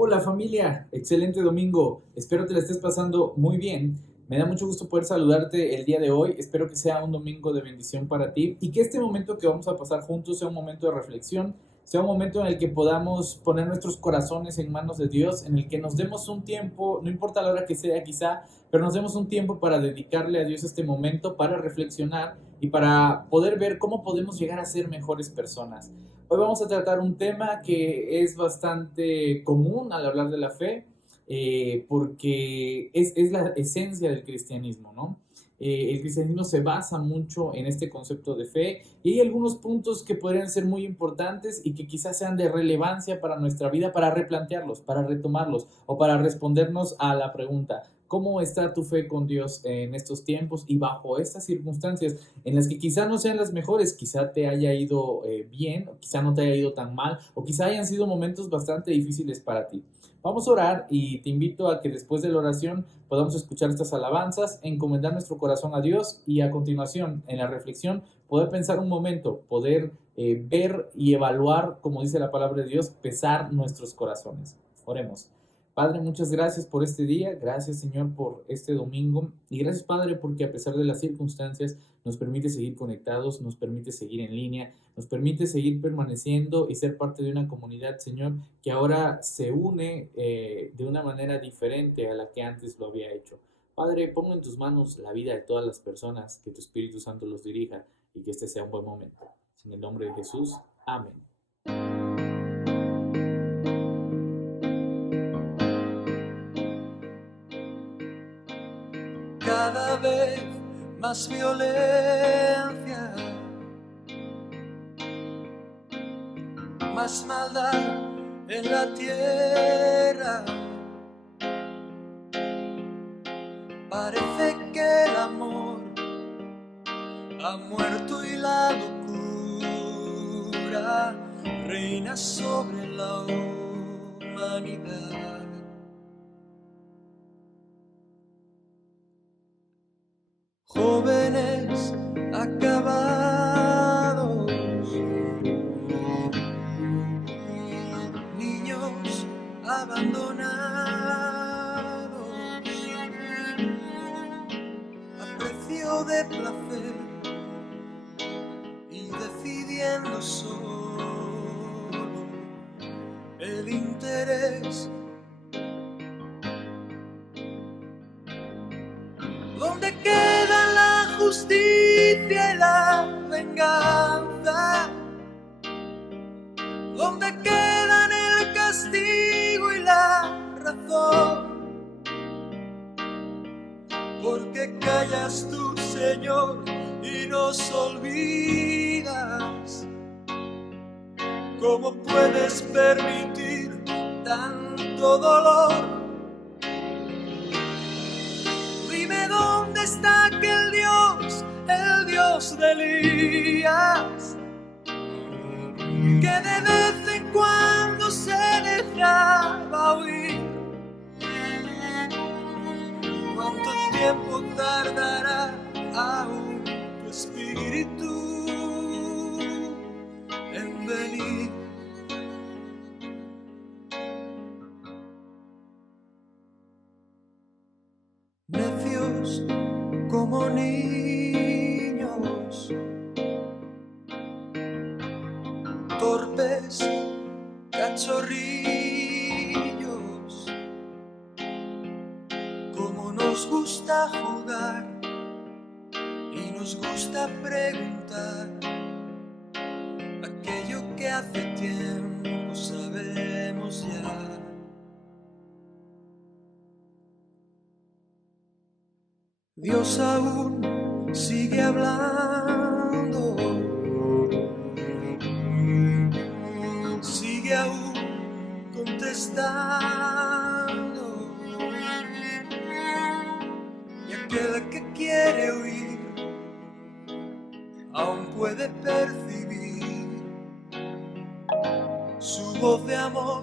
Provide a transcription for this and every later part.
Hola familia, excelente domingo. Espero te la estés pasando muy bien. Me da mucho gusto poder saludarte el día de hoy. Espero que sea un domingo de bendición para ti y que este momento que vamos a pasar juntos sea un momento de reflexión, sea un momento en el que podamos poner nuestros corazones en manos de Dios, en el que nos demos un tiempo, no importa la hora que sea quizá, pero nos demos un tiempo para dedicarle a Dios este momento, para reflexionar y para poder ver cómo podemos llegar a ser mejores personas. Hoy vamos a tratar un tema que es bastante común al hablar de la fe, porque es la esencia del cristianismo, ¿no? El cristianismo se basa mucho en este concepto de fe y hay algunos puntos que podrían ser muy importantes y que quizás sean de relevancia para nuestra vida para replantearlos, para retomarlos o para respondernos a la pregunta, ¿cómo está tu fe con Dios en estos tiempos y bajo estas circunstancias en las que quizá no sean las mejores, quizá te haya ido bien, o quizá no te haya ido tan mal, o quizá hayan sido momentos bastante difíciles para ti? Vamos a orar y te invito a que después de la oración podamos escuchar estas alabanzas, encomendar nuestro corazón a Dios y a continuación, en la reflexión, poder pensar un momento, poder ver y evaluar, como dice la palabra de Dios, pesar nuestros corazones. Oremos. Padre, muchas gracias por este día, gracias Señor por este domingo y gracias Padre porque a pesar de las circunstancias nos permite seguir conectados, nos permite seguir en línea, nos permite seguir permaneciendo y ser parte de una comunidad, Señor, que ahora se une de una manera diferente a la que antes lo había hecho. Padre, pongo en tus manos la vida de todas las personas, que tu Espíritu Santo los dirija y que este sea un buen momento. En el nombre de Jesús, amén. Cada vez más violencia, más maldad en la tierra. Parece que el amor ha muerto y la locura reina sobre la humanidad. Jóvenes acabados, niños abandonados, a precio de placer y decidiendo solo el interés. ¿Dónde queda la justicia y la venganza? ¿Dónde quedan el castigo y la razón? ¿Por qué callas tú, Señor, y nos olvidas? ¿Cómo puedes permitir tanto dolor? Dime dónde está aquel Dios, el Dios de Elías, que de vez en cuando se dejaba oír. ¿Cuánto tiempo tardará aún tu espíritu en venir? Necios como niños, torpes cachorrillos, como nos gusta jugar y nos gusta preguntar aquello que hace tiempo sabemos ya. Dios aún sigue hablando, sigue aún contestando, y aquel que quiere oír aún puede percibir su voz de amor.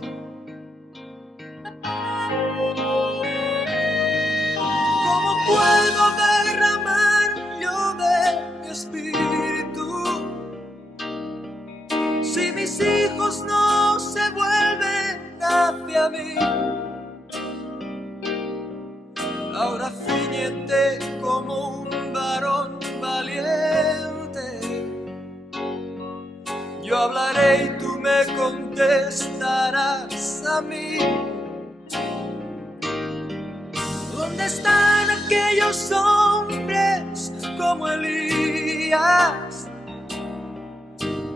¿Cómo puedo derramar yo de mi espíritu si mis hijos no se vuelven hacia a mí. Ahora ciñete como un varón valiente. Yo hablaré y tú me contestarás a mí. ¿Dónde están aquellos hombres como Elías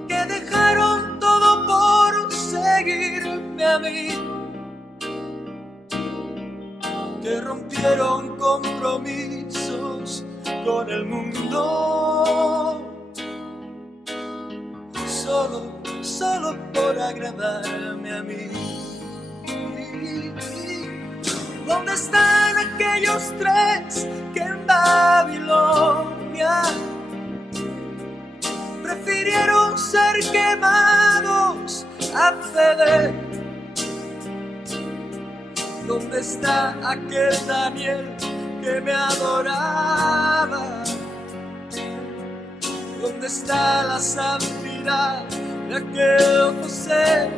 que dejaron todo por seguirme a mí? Que rompieron compromisos con el mundo solo por agradarme a mí. ¿Dónde están aquellos tres que en Babilonia prefirieron ser quemados a ceder? ¿Dónde está aquel Daniel que me adoraba? ¿Dónde está la santidad de aquel José?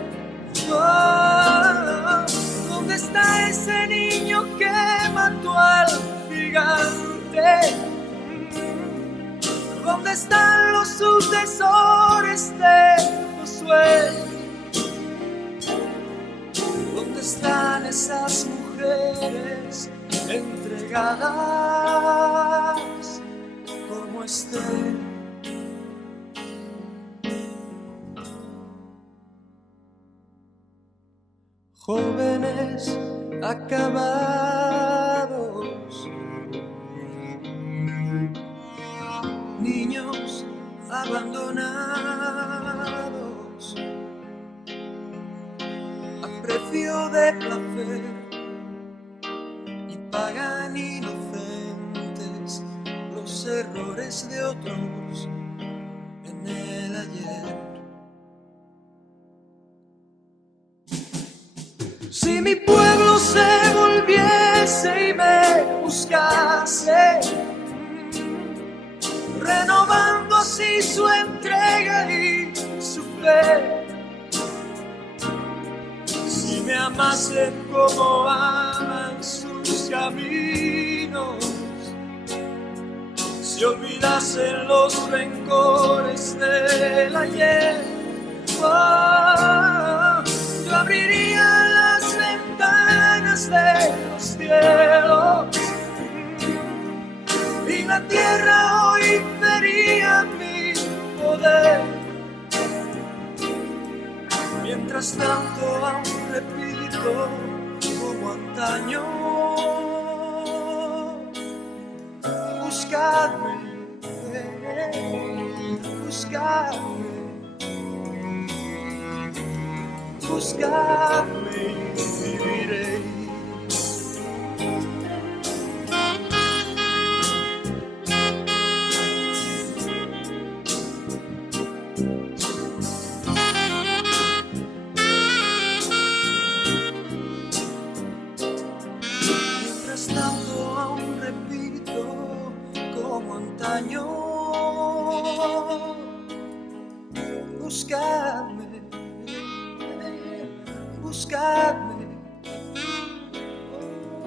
Oh, ¿dónde está ese niño que mató al gigante? ¿Dónde están los sucesores de Josué? ¿Dónde están esas mujeres entregadas como Esther? Jóvenes acabados, niños abandonados, a precio de placer, y pagan inocentes los errores de otros en el ayer. Si mi pueblo se volviese y me buscase, renovando así su entrega y su fe, si me amasen como aman sus caminos, si olvidasen los rencores del ayer, oh, yo abriría las ventanas de los cielos y la tierra hoy vería mi poder. Mientras tanto aún repito como antaño: buscadme, buscadme, buscadme y viviréis. Mientras tanto aún repito como antaño: buscadme, buscadme,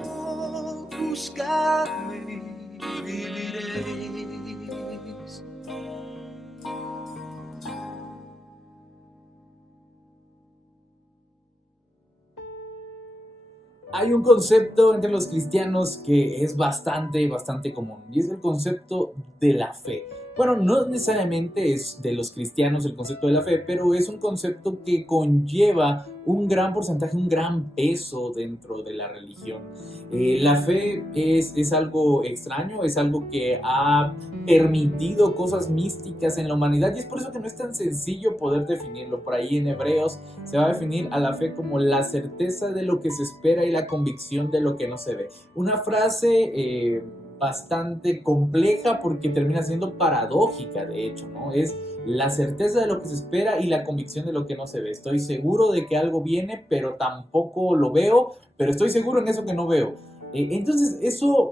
oh, buscadme y viviréis. Hay un concepto entre los cristianos que es bastante común, y es el concepto de la fe. Bueno, no necesariamente es de los cristianos el concepto de la fe, pero es un concepto que conlleva un gran porcentaje, un gran peso dentro de la religión. La fe es algo extraño, es algo que ha permitido cosas místicas en la humanidad, y es por eso que no es tan sencillo poder definirlo. Por ahí en Hebreos se va a definir a la fe como la certeza de lo que se espera y la convicción de lo que no se ve. Una frase bastante compleja porque termina siendo paradójica, de hecho, ¿no? Es la certeza de lo que se espera y la convicción de lo que no se ve. Estoy seguro de que algo viene, pero tampoco lo veo, pero estoy seguro en eso que no veo. Entonces,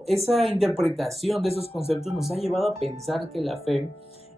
esa interpretación de esos conceptos nos ha llevado a pensar que la fe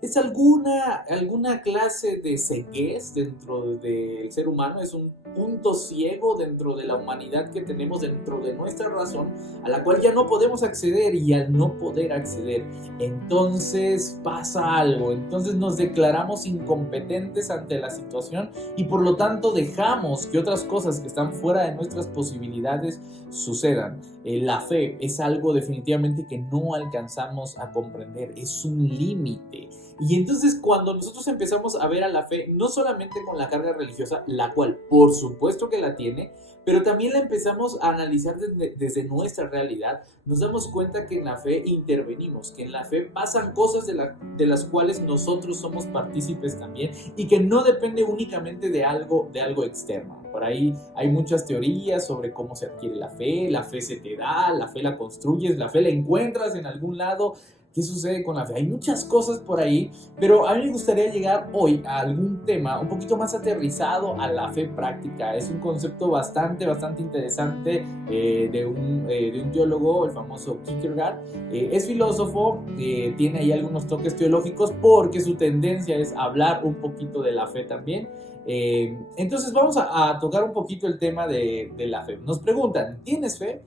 es alguna clase de ceguez dentro del ser humano, es un punto ciego dentro de la humanidad que tenemos dentro de nuestra razón, a la cual ya no podemos acceder, y al no poder acceder, entonces pasa algo, entonces nos declaramos incompetentes ante la situación y por lo tanto dejamos que otras cosas que están fuera de nuestras posibilidades sucedan. La fe es algo definitivamente que no alcanzamos a comprender, es un límite. Y entonces cuando nosotros empezamos a ver a la fe, no solamente con la carga religiosa, la cual por supuesto que la tiene, pero también la empezamos a analizar desde nuestra realidad, nos damos cuenta que en la fe intervenimos, que en la fe pasan cosas de las cuales nosotros somos partícipes también, y que no depende únicamente de algo externo. Por ahí hay muchas teorías sobre cómo se adquiere la fe se te da, la fe la construyes, la fe la encuentras en algún lado. ¿Qué sucede con la fe? Hay muchas cosas por ahí, pero a mí me gustaría llegar hoy a algún tema un poquito más aterrizado a la fe práctica. Es un concepto bastante interesante de un teólogo, el famoso Kierkegaard. Es filósofo, tiene ahí algunos toques teológicos porque su tendencia es hablar un poquito de la fe también. Entonces vamos a tocar un poquito el tema de la fe. Nos preguntan, ¿tienes fe?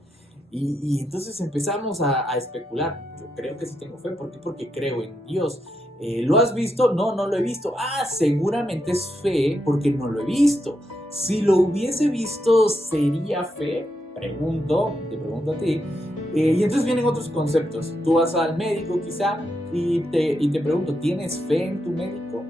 Y entonces empezamos a especular. Yo creo que sí tengo fe. ¿Por qué? Porque creo en Dios. ¿Lo has visto? No, no lo he visto. Seguramente es fe porque no lo he visto. Si lo hubiese visto, ¿sería fe? Te pregunto a ti. Y entonces vienen otros conceptos. Tú vas al médico quizá y te pregunto, ¿tienes fe en tu médico?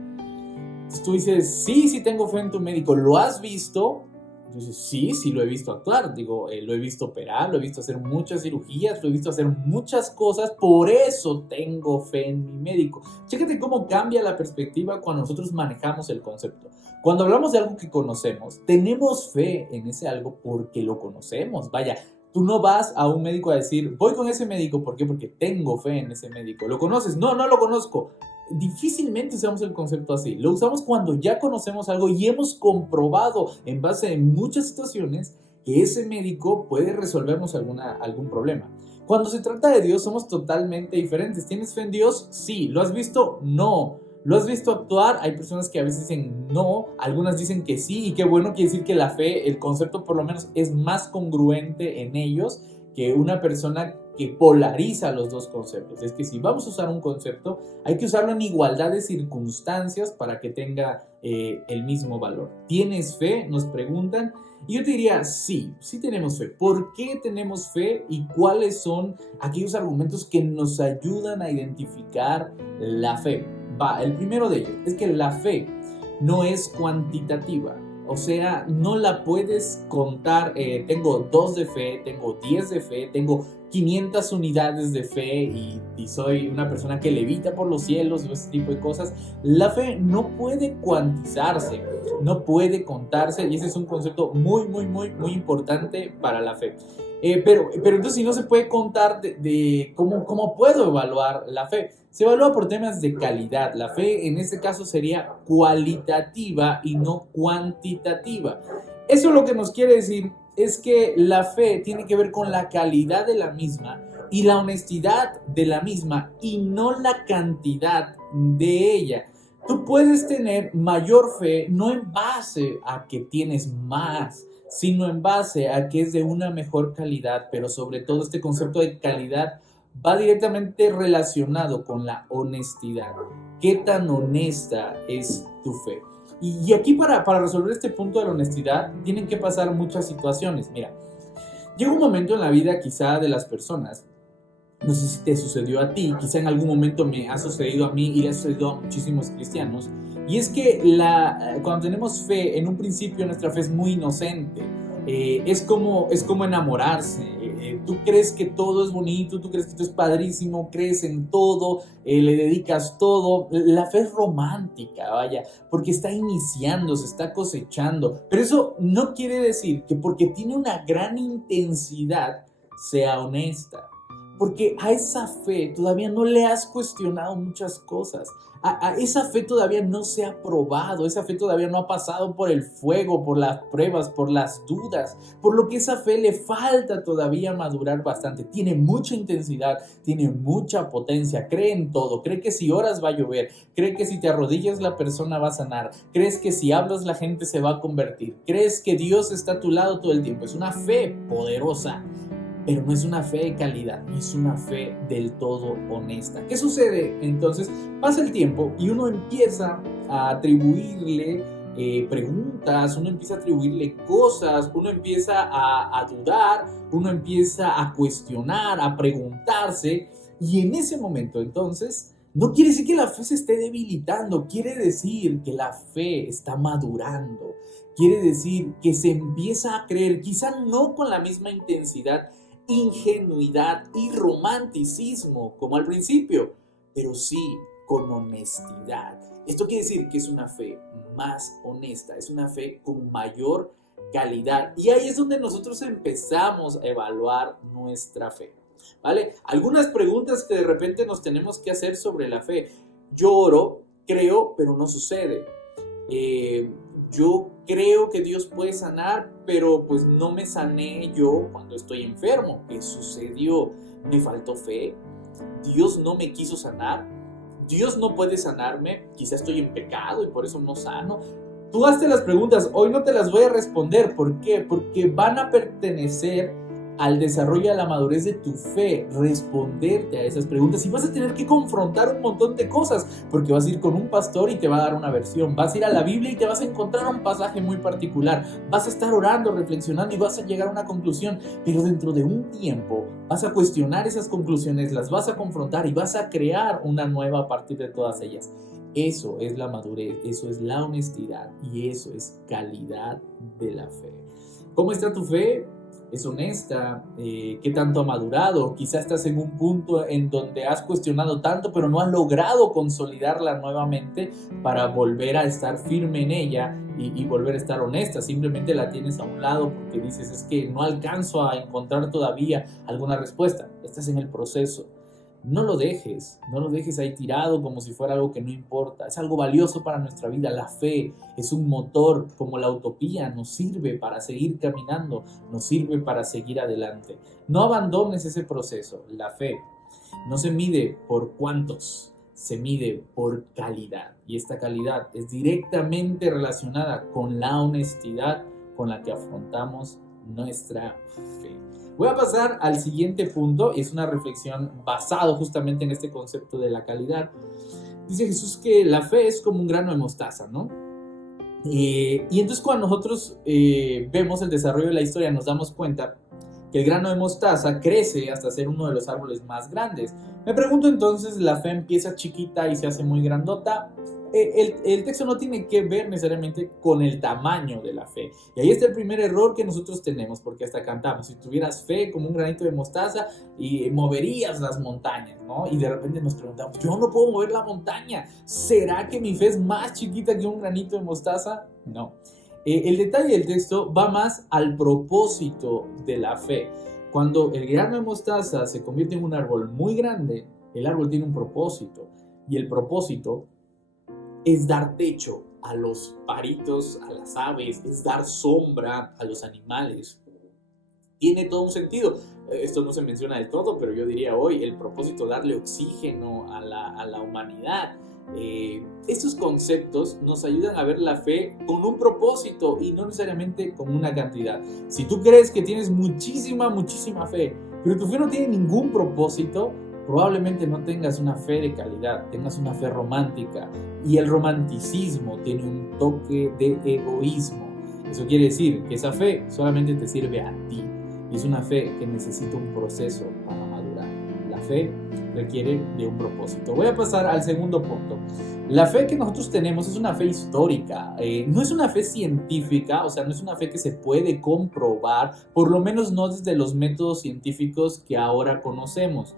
Entonces tú dices, sí tengo fe en tu médico. ¿Lo has visto? Entonces, sí lo he visto actuar, lo he visto operar, lo he visto hacer muchas cirugías, lo he visto hacer muchas cosas, por eso tengo fe en mi médico. Chécate cómo cambia la perspectiva cuando nosotros manejamos el concepto. Cuando hablamos de algo que conocemos, tenemos fe en ese algo porque lo conocemos. Vaya, tú no vas a un médico a decir, voy con ese médico, ¿por qué? Porque tengo fe en ese médico. ¿Lo conoces? No lo conozco. Difícilmente usamos el concepto así. Lo usamos cuando ya conocemos algo y hemos comprobado en base a muchas situaciones que ese médico puede resolvernos algún problema. Cuando se trata de Dios somos totalmente diferentes. ¿Tienes fe en Dios? Sí. ¿Lo has visto? No. ¿Lo has visto actuar? Hay personas que a veces dicen no, algunas dicen que sí, y qué bueno, quiere decir que la fe, el concepto por lo menos es más congruente en ellos que una persona que polariza los dos conceptos. Es que si vamos a usar un concepto, hay que usarlo en igualdad de circunstancias para que tenga el mismo valor. ¿Tienes fe? Nos preguntan. Y yo te diría, sí tenemos fe. ¿Por qué tenemos fe y cuáles son aquellos argumentos que nos ayudan a identificar la fe? El primero de ellos es que la fe no es cuantitativa. O sea, no la puedes contar, tengo 2 de fe, tengo 10 de fe, tengo 500 unidades de fe y soy una persona que levita por los cielos o ese tipo de cosas. La fe no puede cuantizarse, no puede contarse, y ese es un concepto muy importante para la fe. Pero entonces si no se puede contar de cómo puedo evaluar la fe. Se evalúa por temas de calidad. La fe en este caso sería cualitativa y no cuantitativa. Eso lo que nos quiere decir es que la fe tiene que ver con la calidad de la misma y la honestidad de la misma y no la cantidad de ella. Tú puedes tener mayor fe no en base a que tienes más, sino en base a que es de una mejor calidad, pero sobre todo este concepto de calidad va directamente relacionado con la honestidad. ¿Qué tan honesta es tu fe? Y aquí para resolver este punto de la honestidad tienen que pasar muchas situaciones. Mira, llega un momento en la vida quizá de las personas, no sé si te sucedió a ti, quizá en algún momento me ha sucedido a mí y le ha sucedido a muchísimos cristianos, y es que cuando tenemos fe, en un principio nuestra fe es muy inocente. Es como enamorarse. Tú crees que todo es bonito, tú crees que todo es padrísimo, crees en todo, le dedicas todo. La fe es romántica, vaya, porque está iniciando, se está cosechando. Pero eso no quiere decir que porque tiene una gran intensidad sea honesta. Porque a esa fe todavía no le has cuestionado muchas cosas. Esa fe todavía no se ha probado, esa fe todavía no ha pasado por el fuego, por las pruebas, por las dudas, por lo que esa fe le falta todavía madurar bastante. Tiene mucha intensidad, tiene mucha potencia, cree en todo, cree que si oras va a llover, cree que si te arrodillas la persona va a sanar, crees que si hablas la gente se va a convertir, crees que Dios está a tu lado todo el tiempo. Es una fe poderosa, pero no es una fe de calidad, no es una fe del todo honesta. ¿Qué sucede? Entonces pasa el tiempo y uno empieza a atribuirle preguntas, uno empieza a atribuirle cosas, uno empieza a dudar, uno empieza a cuestionar, a preguntarse, y en ese momento entonces no quiere decir que la fe se esté debilitando, quiere decir que la fe está madurando, quiere decir que se empieza a creer, quizá no con la misma intensidad, ingenuidad y romanticismo como al principio, pero sí con honestidad. Esto quiere decir que es una fe más honesta, es una fe con mayor calidad, y ahí es donde nosotros empezamos a evaluar nuestra fe, ¿vale? Algunas preguntas que de repente nos tenemos que hacer sobre la fe. Yo oro, creo, pero no sucede. Yo creo que Dios puede sanar, pero pues no me sané yo cuando estoy enfermo. ¿Qué sucedió? ¿Me faltó fe? ¿Dios no me quiso sanar? ¿Dios no puede sanarme? Quizá estoy en pecado y por eso no sano. Tú hazte las preguntas, hoy no te las voy a responder. ¿Por qué? Porque van a pertenecer al desarrollo, a la madurez de tu fe, responderte a esas preguntas, y vas a tener que confrontar un montón de cosas, porque vas a ir con un pastor y te va a dar una versión, vas a ir a la Biblia y te vas a encontrar un pasaje muy particular, vas a estar orando, reflexionando y vas a llegar a una conclusión, pero dentro de un tiempo vas a cuestionar esas conclusiones, las vas a confrontar y vas a crear una nueva a partir de todas ellas. Eso es la madurez, eso es la honestidad y eso es calidad de la fe. ¿Cómo está tu fe? ¿Es honesta? ¿Qué tanto ha madurado? Quizás estás en un punto en donde has cuestionado tanto, pero no has logrado consolidarla nuevamente para volver a estar firme en ella y volver a estar honesta. Simplemente la tienes a un lado porque dices, es que no alcanzo a encontrar todavía alguna respuesta. Estás en el proceso. No lo dejes ahí tirado como si fuera algo que no importa. Es algo valioso para nuestra vida. La fe es un motor como la utopía. Nos sirve para seguir caminando, nos sirve para seguir adelante. No abandones ese proceso. La fe no se mide por cuántos, se mide por calidad. Y esta calidad es directamente relacionada con la honestidad con la que afrontamos nuestra fe. Voy a pasar al siguiente punto, y es una reflexión basada justamente en este concepto de la calidad. Dice Jesús que la fe es como un grano de mostaza, ¿no? Y entonces cuando nosotros vemos el desarrollo de la historia, nos damos cuenta que el grano de mostaza crece hasta ser uno de los árboles más grandes. Me pregunto entonces, ¿la fe empieza chiquita y se hace muy grandota? El texto no tiene que ver necesariamente con el tamaño de la fe. Y ahí está el primer error que nosotros tenemos, porque hasta cantamos, si tuvieras fe como un granito de mostaza y moverías las montañas, ¿no? Y de repente nos preguntamos, yo no puedo mover la montaña, ¿será que mi fe es más chiquita que un granito de mostaza? No. El detalle del texto va más al propósito de la fe. Cuando el grano de mostaza se convierte en un árbol muy grande, el árbol tiene un propósito, y el propósito es dar techo a los paritos, a las aves, es dar sombra a los animales. Tiene todo un sentido. Esto no se menciona del todo, pero yo diría hoy el propósito, darle oxígeno a la humanidad. Estos conceptos nos ayudan a ver la fe con un propósito y no necesariamente con una cantidad. Si tú crees que tienes muchísima fe, pero tu fe no tiene ningún propósito, probablemente no tengas una fe de calidad, tengas una fe romántica, y el romanticismo tiene un toque de egoísmo. Eso quiere decir que esa fe solamente te sirve a ti, y es una fe que necesita un proceso para madurar. La fe requiere de un propósito. Voy a pasar al segundo punto. La fe que nosotros tenemos es una fe histórica, no es una fe científica, o sea, no es una fe que se puede comprobar, por lo menos no desde los métodos científicos que ahora conocemos.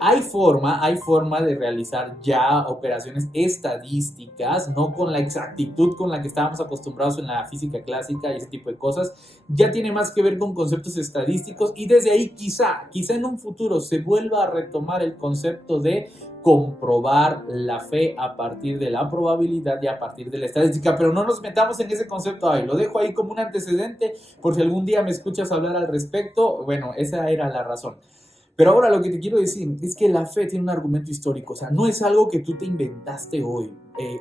Hay forma de realizar ya operaciones estadísticas, no con la exactitud con la que estábamos acostumbrados en la física clásica y ese tipo de cosas. Ya tiene más que ver con conceptos estadísticos, y desde ahí quizá en un futuro se vuelva a retomar el concepto de comprobar la fe a partir de la probabilidad y a partir de la estadística, pero no nos metamos en ese concepto ahí, lo dejo ahí como un antecedente por si algún día me escuchas hablar al respecto. Bueno, esa era la razón. Pero ahora lo que te quiero decir es que la fe tiene un argumento histórico, o sea, no es algo que tú te inventaste hoy,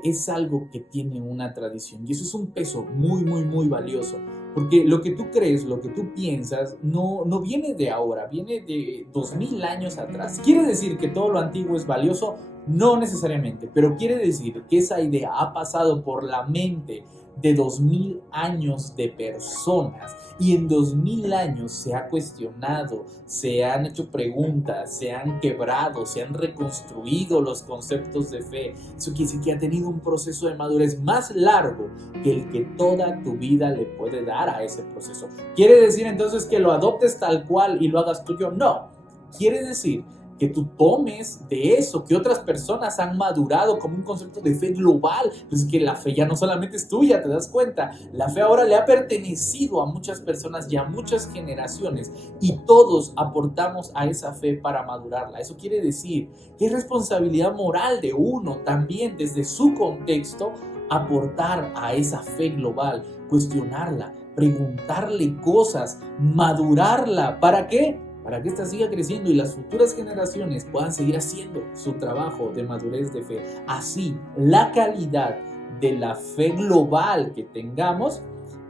es algo que tiene una tradición y eso es un peso muy, muy, muy valioso, porque lo que tú crees, lo que tú piensas, no viene de ahora, viene de 2000 años atrás. ¿Quiere decir que todo lo antiguo es valioso? No necesariamente, pero quiere decir que esa idea ha pasado por la mente de 2000 años de personas y en 2000 años se ha cuestionado, se han hecho preguntas, se han quebrado, se han reconstruido los conceptos de fe. Eso quiere decir que ha tenido un proceso de madurez más largo que el que toda tu vida le puede dar a ese proceso. ¿Quiere decir entonces que lo adoptes tal cual y lo hagas tuyo? No. Quiere decir que tú tomes de eso que otras personas han madurado como un concepto de fe global. Pues que la fe ya no solamente es tuya, ¿te das cuenta? La fe ahora le ha pertenecido a muchas personas y a muchas generaciones y todos aportamos a esa fe para madurarla. Eso quiere decir que es responsabilidad moral de uno también desde su contexto aportar a esa fe global, cuestionarla, preguntarle cosas, madurarla. ¿Para qué? Para que ésta siga creciendo y las futuras generaciones puedan seguir haciendo su trabajo de madurez de fe. Así, la calidad de la fe global que tengamos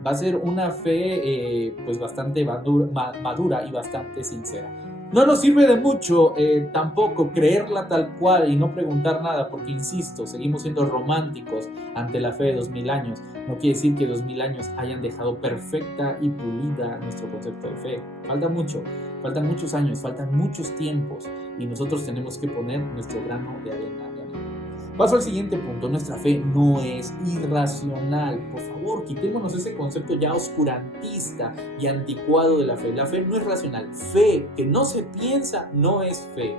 va a ser una fe pues bastante madura y bastante sincera. No nos sirve de mucho tampoco creerla tal cual y no preguntar nada, porque insisto, seguimos siendo románticos ante la fe de 2000 años. No quiere decir que 2000 años hayan dejado perfecta y pulida nuestro concepto de fe. Falta mucho, faltan muchos años, faltan muchos tiempos y nosotros tenemos que poner nuestro grano de arena. Paso al siguiente punto. Nuestra fe no es irracional. Por favor, quitémonos ese concepto ya oscurantista y anticuado de la fe. La fe no es racional. Fe que no se piensa no es fe.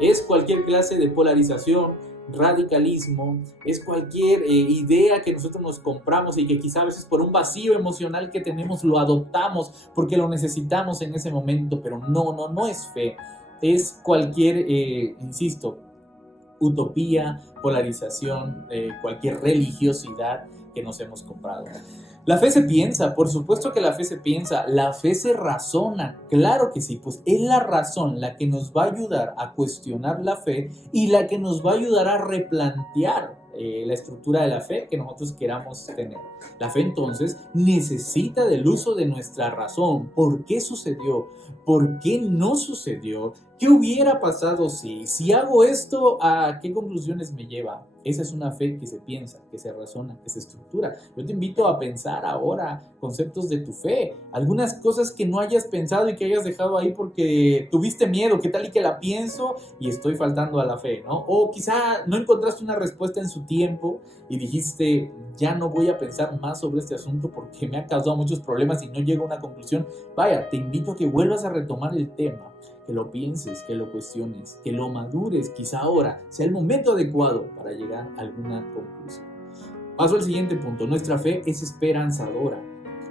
Es cualquier clase de polarización, radicalismo, es cualquier idea que nosotros nos compramos y que quizá a veces por un vacío emocional que tenemos lo adoptamos porque lo necesitamos en ese momento, pero no es fe. Es cualquier, insisto, utopía, polarización, cualquier religiosidad que nos hemos comprado. La fe se piensa, por supuesto que la fe se piensa, la fe se razona, claro que sí, pues es la razón la que nos va a ayudar a cuestionar la fe y la que nos va a ayudar a replantear la estructura de la fe que nosotros queramos tener. La fe entonces necesita del uso de nuestra razón. ¿Por qué sucedió? ¿Por qué no sucedió? ¿Qué hubiera pasado si hago esto? ¿A qué conclusiones me lleva? Esa es una fe que se piensa, que se razona, que se estructura. Yo te invito a pensar ahora conceptos de tu fe, algunas cosas que no hayas pensado y que hayas dejado ahí porque tuviste miedo, ¿qué tal y que la pienso y estoy faltando a la fe, ¿no? O quizá no encontraste una respuesta en su tiempo y dijiste, ya no voy a pensar más sobre este asunto porque me ha causado muchos problemas y no llego a una conclusión. Vaya, te invito a que vuelvas a retomar el tema, que lo pienses, que lo cuestiones, que lo madures, quizá ahora sea el momento adecuado para llegar a alguna conclusión. Paso al siguiente punto. Nuestra fe es esperanzadora,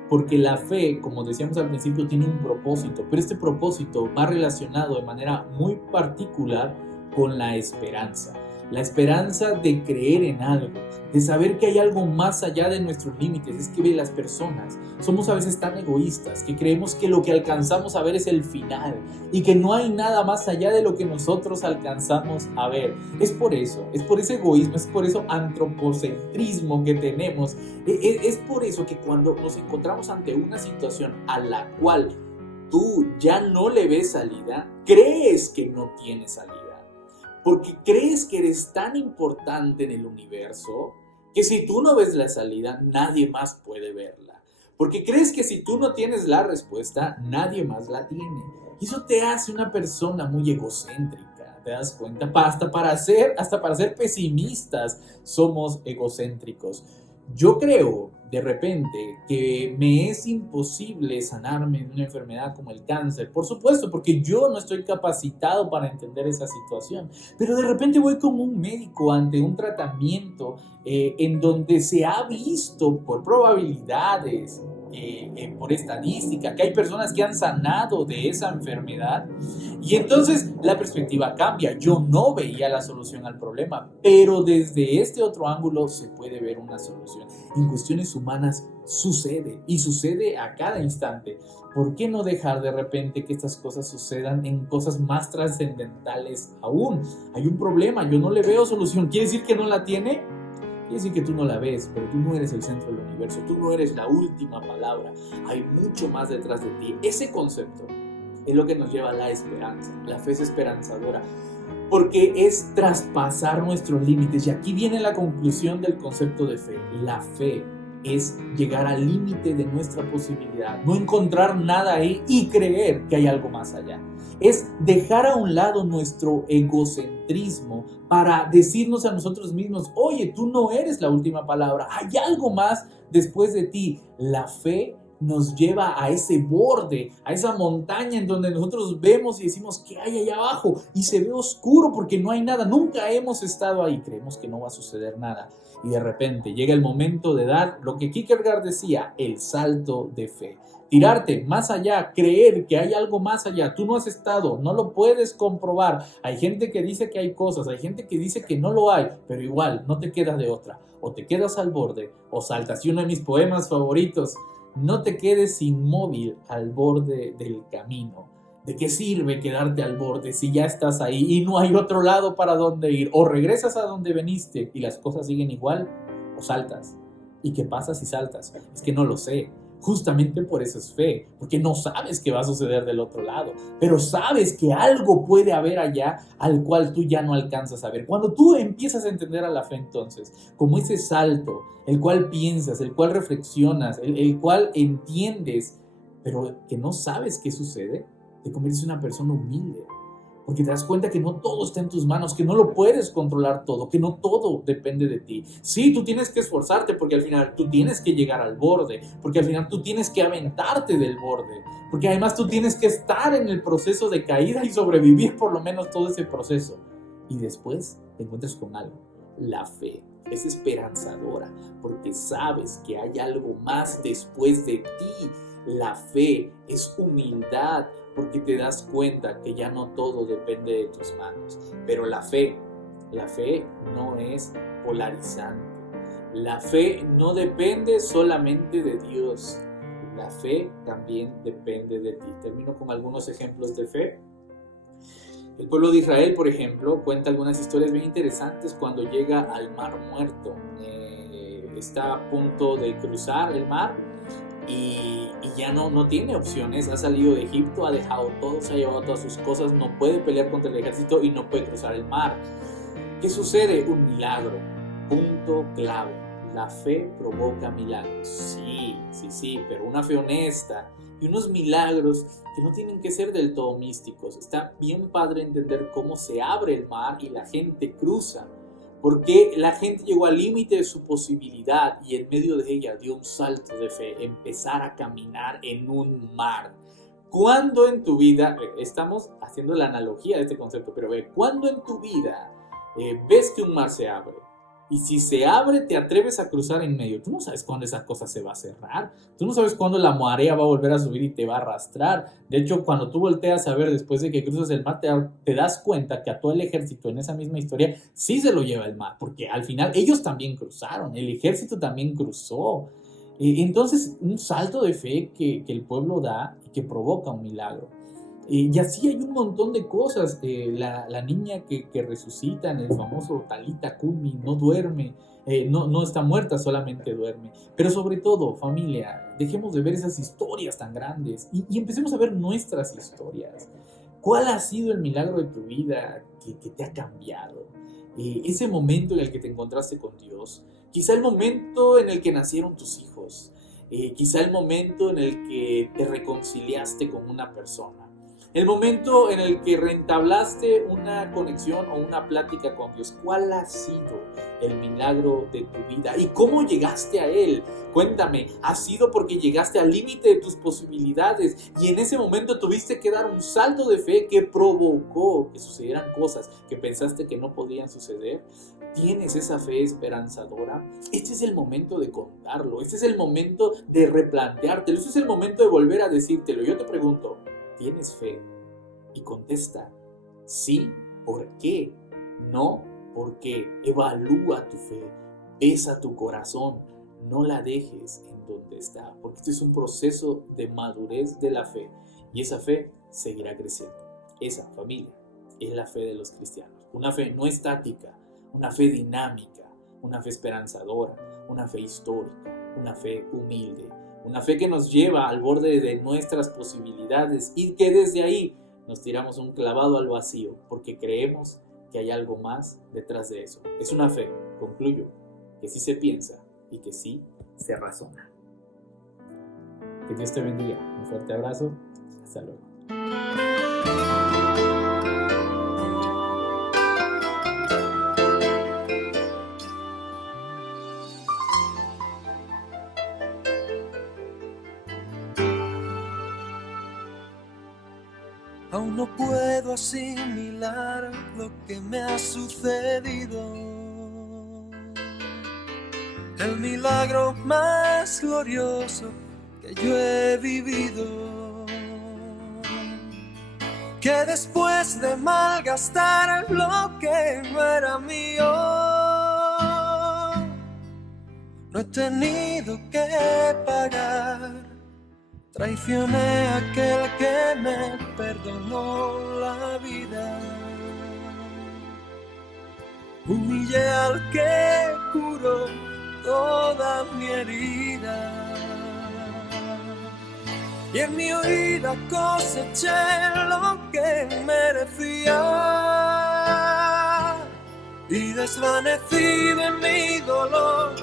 porque la fe, como decíamos al principio, tiene un propósito, pero este propósito va relacionado de manera muy particular con la esperanza. La esperanza de creer en algo, de saber que hay algo más allá de nuestros límites. Es que las personas somos a veces tan egoístas que creemos que lo que alcanzamos a ver es el final y que no hay nada más allá de lo que nosotros alcanzamos a ver. Es por eso, es por ese egoísmo, es por ese antropocentrismo que tenemos. Es por eso que cuando nos encontramos ante una situación a la cual tú ya no le ves salida, crees que no tiene salida. Porque crees que eres tan importante en el universo que si tú no ves la salida, nadie más puede verla. Porque crees que si tú no tienes la respuesta, nadie más la tiene. Y eso te hace una persona muy egocéntrica, ¿te das cuenta? Hasta para ser pesimistas somos egocéntricos. Yo creo, de repente, que me es imposible sanarme de una enfermedad como el cáncer. Por supuesto, porque yo no estoy capacitado para entender esa situación. Pero de repente voy como un médico ante un tratamiento en donde se ha visto por probabilidades por estadística, que hay personas que han sanado de esa enfermedad. Y entonces la perspectiva cambia. Yo no veía la solución al problema, pero desde este otro ángulo se puede ver una solución. En cuestiones humanas sucede, y sucede a cada instante. ¿Por qué no dejar de repente que estas cosas sucedan en cosas más trascendentales aún? Hay un problema, yo no le veo solución. ¿Quiere decir que no la tiene? Quiere decir que tú no la ves, pero tú no eres el centro del universo, tú no eres la última palabra. Hay mucho más detrás de ti. Ese concepto es lo que nos lleva a la esperanza. La fe es esperanzadora, porque es traspasar nuestros límites. Y aquí viene la conclusión del concepto de fe. La fe es llegar al límite de nuestra posibilidad, no encontrar nada ahí y creer que hay algo más allá. Es dejar a un lado nuestro egocentrismo para decirnos a nosotros mismos: oye, tú no eres la última palabra, hay algo más después de ti. La fe nos lleva a ese borde, a esa montaña en donde nosotros vemos y decimos: ¿qué hay allá abajo? Y se ve oscuro porque no hay nada, nunca hemos estado ahí, creemos que no va a suceder nada. Y de repente llega el momento de dar lo que Kierkegaard decía, el salto de fe. Tirarte más allá, creer que hay algo más allá. Tú no has estado, no lo puedes comprobar. Hay gente que dice que hay cosas, hay gente que dice que no lo hay, pero igual no te queda de otra. O te quedas al borde o saltas. Y uno de mis poemas favoritos: no te quedes inmóvil al borde del camino. ¿De qué sirve quedarte al borde si ya estás ahí y no hay otro lado para donde ir? O regresas a donde veniste y las cosas siguen igual, o saltas. ¿Y qué pasa si saltas? Es que no lo sé. Justamente por eso es fe, porque no sabes qué va a suceder del otro lado, pero sabes que algo puede haber allá al cual tú ya no alcanzas a ver. Cuando tú empiezas a entender a la fe, entonces, como ese salto, el cual piensas, el cual reflexionas, el cual entiendes, pero que no sabes qué sucede, te conviertes en una persona humilde, porque te das cuenta que no todo está en tus manos, que no lo puedes controlar todo, que no todo depende de ti. Sí, tú tienes que esforzarte porque al final tú tienes que llegar al borde, porque al final tú tienes que aventarte del borde, porque además tú tienes que estar en el proceso de caída y sobrevivir por lo menos todo ese proceso. Y después te encuentras con algo. La fe es esperanzadora porque sabes que hay algo más después de ti. La fe es humildad porque te das cuenta que ya no todo depende de tus manos. Pero la fe no es polarizante. La fe no depende solamente de Dios. La fe también depende de ti. Termino con algunos ejemplos de fe. El pueblo de Israel, por ejemplo, cuenta algunas historias bien interesantes cuando llega al Mar Muerto. Está a punto de cruzar el mar y ya no tiene opciones. Ha salido de Egipto, ha dejado todo, se ha llevado todas sus cosas, no puede pelear contra el ejército y no puede cruzar el mar. ¿Qué sucede? Un milagro. Punto clave. La fe provoca milagros. Sí, pero una fe honesta y unos milagros que no tienen que ser del todo místicos. Está bien padre entender cómo se abre el mar y la gente cruza, porque la gente llegó al límite de su posibilidad y en medio de ella dio un salto de fe, empezar a caminar en un mar. ¿Cuándo en tu vida, estamos haciendo la analogía de este concepto, pero cuándo en tu vida ves que un mar se abre? Y si se abre, te atreves a cruzar en medio. Tú no sabes cuándo esa cosa se va a cerrar. Tú no sabes cuándo la marea va a volver a subir y te va a arrastrar. De hecho, cuando tú volteas a ver después de que cruzas el mar, te das cuenta que a todo el ejército en esa misma historia sí se lo lleva el mar. Porque al final ellos también cruzaron. El ejército también cruzó. Entonces, un salto de fe que el pueblo da y que provoca un milagro. Y así hay un montón de cosas. La niña que resucita en el famoso Talita Kumi no duerme, no está muerta, solamente duerme. Pero sobre todo, familia, dejemos de ver esas historias tan grandes y empecemos a ver nuestras historias. ¿Cuál ha sido el milagro de tu vida que te ha cambiado? Ese momento en el que te encontraste con Dios, quizá el momento en el que nacieron tus hijos, quizá el momento en el que te reconciliaste con una persona. El momento en el que reentablaste una conexión o una plática con Dios. ¿Cuál ha sido el milagro de tu vida? ¿Y cómo llegaste a Él? Cuéntame, ¿ha sido porque llegaste al límite de tus posibilidades y en ese momento tuviste que dar un salto de fe que provocó que sucedieran cosas que pensaste que no podían suceder? ¿Tienes esa fe esperanzadora? Este es el momento de contarlo, este es el momento de replanteártelo, este es el momento de volver a decírtelo. Yo te pregunto, ¿tienes fe? Y contesta, sí, ¿por qué? No, ¿por qué? Evalúa tu fe, pesa tu corazón, no la dejes en donde está, porque este es un proceso de madurez de la fe y esa fe seguirá creciendo. Esa, familia, es la fe de los cristianos, una fe no estática, una fe dinámica, una fe esperanzadora, una fe histórica, una fe humilde, una fe que nos lleva al borde de nuestras posibilidades y que desde ahí nos tiramos un clavado al vacío porque creemos que hay algo más detrás de eso. Es una fe, concluyo, que sí se piensa y que sí se razona. Que Dios te bendiga. Un fuerte abrazo. Hasta luego. Aún no puedo asimilar lo que me ha sucedido. El milagro más glorioso que yo he vivido. Que después de malgastar lo que no era mío, no he tenido que pagar. Traicioné a aquel que me perdonó la vida. Humillé al que curó toda mi herida. Y en mi huida coseché lo que merecía. Y desvanecido en mi dolor,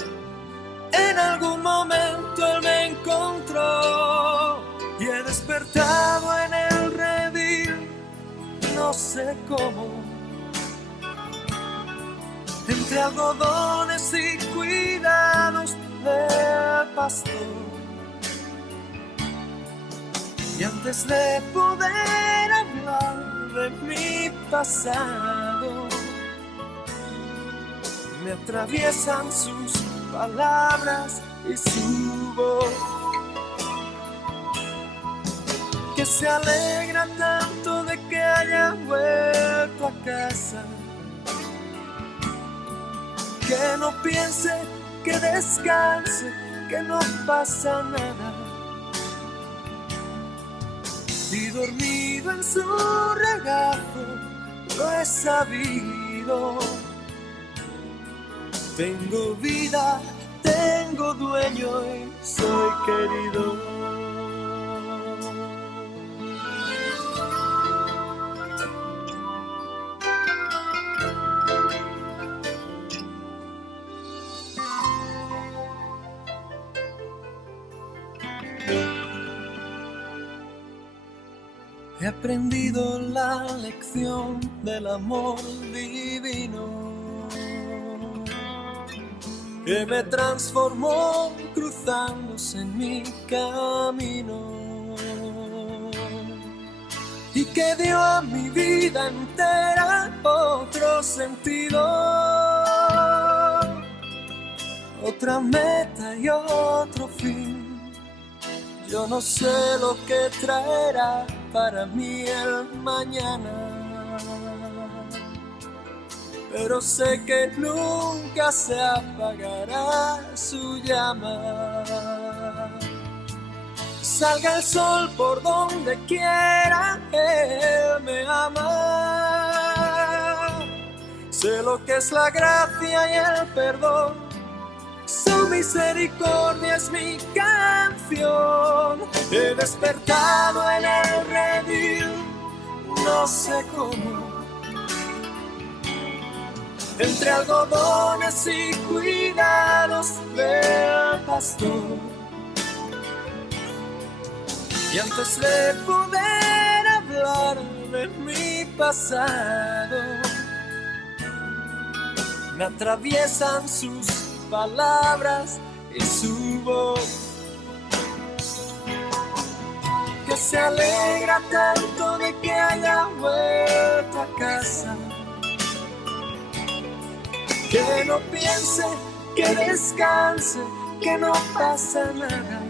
en algún momento Él me encontró. Y he despertado en el redil, no sé cómo, entre algodones y cuidados del pastor. Y antes de poder hablar de mi pasado, me atraviesan sus palabras y su voz, que se alegra tanto de que haya vuelto a casa, que no piense, que descanse, que no pasa nada. Y dormido en su regazo lo he sabido. Tengo vida, tengo dueño y soy querido. He aprendido la lección del amor divino, que me transformó cruzándose en mi camino y que dio a mi vida entera otro sentido, otra meta y otro fin. Yo no sé lo que traerá para mí el mañana, pero sé que nunca se apagará su llama. Salga el sol por donde quiera, Él me ama. Sé lo que es la gracia y el perdón, su misericordia es mi canción. He despertado en el redil, no sé cómo, entre algodones y cuidados del pastor. Y antes de poder hablar hablar de mi pasado. Me atraviesan sus palabras y su voz, que se alegra tanto de que haya vuelto a casa, que no piense, que descanse, que no pasa nada.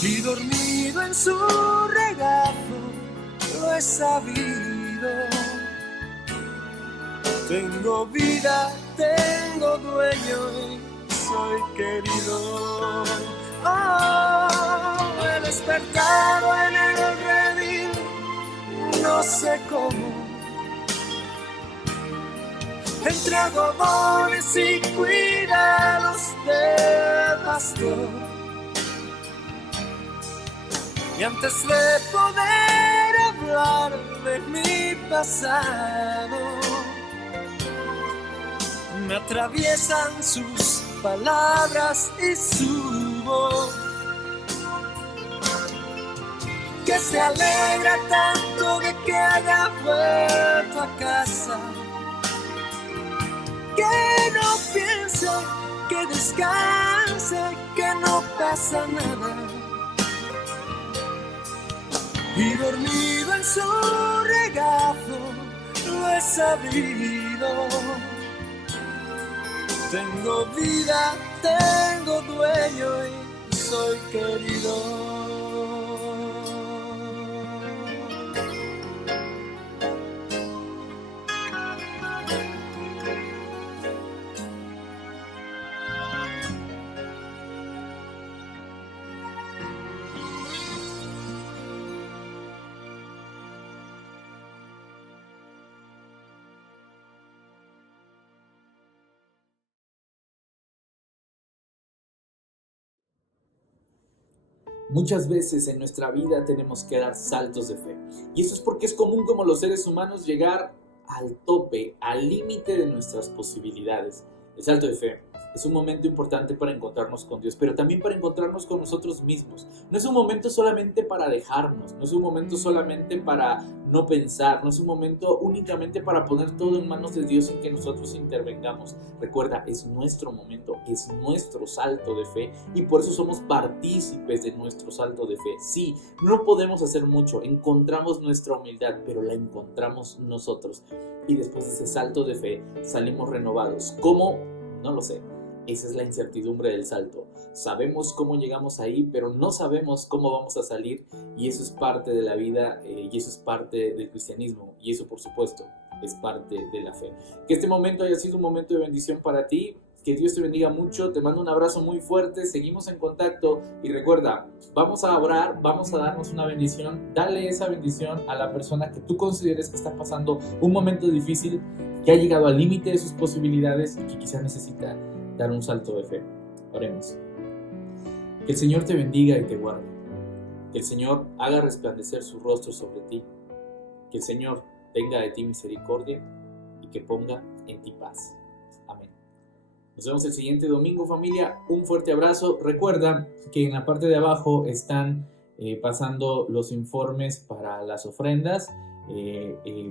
Y dormido en su regazo lo he sabido. Tengo vida, tengo dueño y soy querido. Oh, he despertado en el redil, no sé cómo, entre algodones y cuidados de pastor. Y antes de poder hablar de mi pasado, me atraviesan sus palabras y su voz, que se alegra tanto de que haya vuelto a casa, que no piense, que descanse, que no pasa nada. Y dormido en su regazo lo he sabido. Tengo vida, tengo dueño y soy querido. Muchas veces en nuestra vida tenemos que dar saltos de fe. Y eso es porque es común como los seres humanos llegar al tope, al límite de nuestras posibilidades. El salto de fe es un momento importante para encontrarnos con Dios, pero también para encontrarnos con nosotros mismos. No es un momento solamente para dejarnos, no es un momento solamente para no pensar, no es un momento únicamente para poner todo en manos de Dios sin que nosotros intervengamos. Recuerda, es nuestro momento, es nuestro salto de fe y por eso somos partícipes de nuestro salto de fe. Sí, no podemos hacer mucho, encontramos nuestra humildad, pero la encontramos nosotros. Y después de ese salto de fe salimos renovados. ¿Cómo? No lo sé. Esa es la incertidumbre del salto. Sabemos cómo llegamos ahí, pero no sabemos cómo vamos a salir, y eso es parte de la vida, y eso es parte del cristianismo, y eso, por supuesto, es parte de la fe. Que este momento haya sido un momento de bendición para ti. Que Dios te bendiga mucho. Te mando un abrazo muy fuerte. Seguimos en contacto y recuerda, vamos a orar, vamos a darnos una bendición. Dale esa bendición a la persona que tú consideres que está pasando un momento difícil, que ha llegado al límite de sus posibilidades y que quizás necesita dar un salto de fe. Oremos. Que el Señor te bendiga y te guarde. Que el Señor haga resplandecer su rostro sobre ti. Que el Señor tenga de ti misericordia y que ponga en ti paz. Amén. Nos vemos el siguiente domingo, familia. Un fuerte abrazo. Recuerda que en la parte de abajo están pasando los informes para las ofrendas.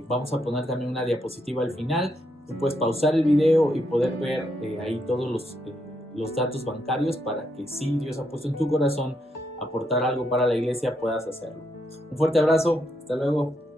Vamos a poner también una diapositiva al final. Tú puedes pausar el video y poder ver ahí todos los datos bancarios para que, si Dios ha puesto en tu corazón aportar algo para la iglesia, puedas hacerlo. Un fuerte abrazo. Hasta luego.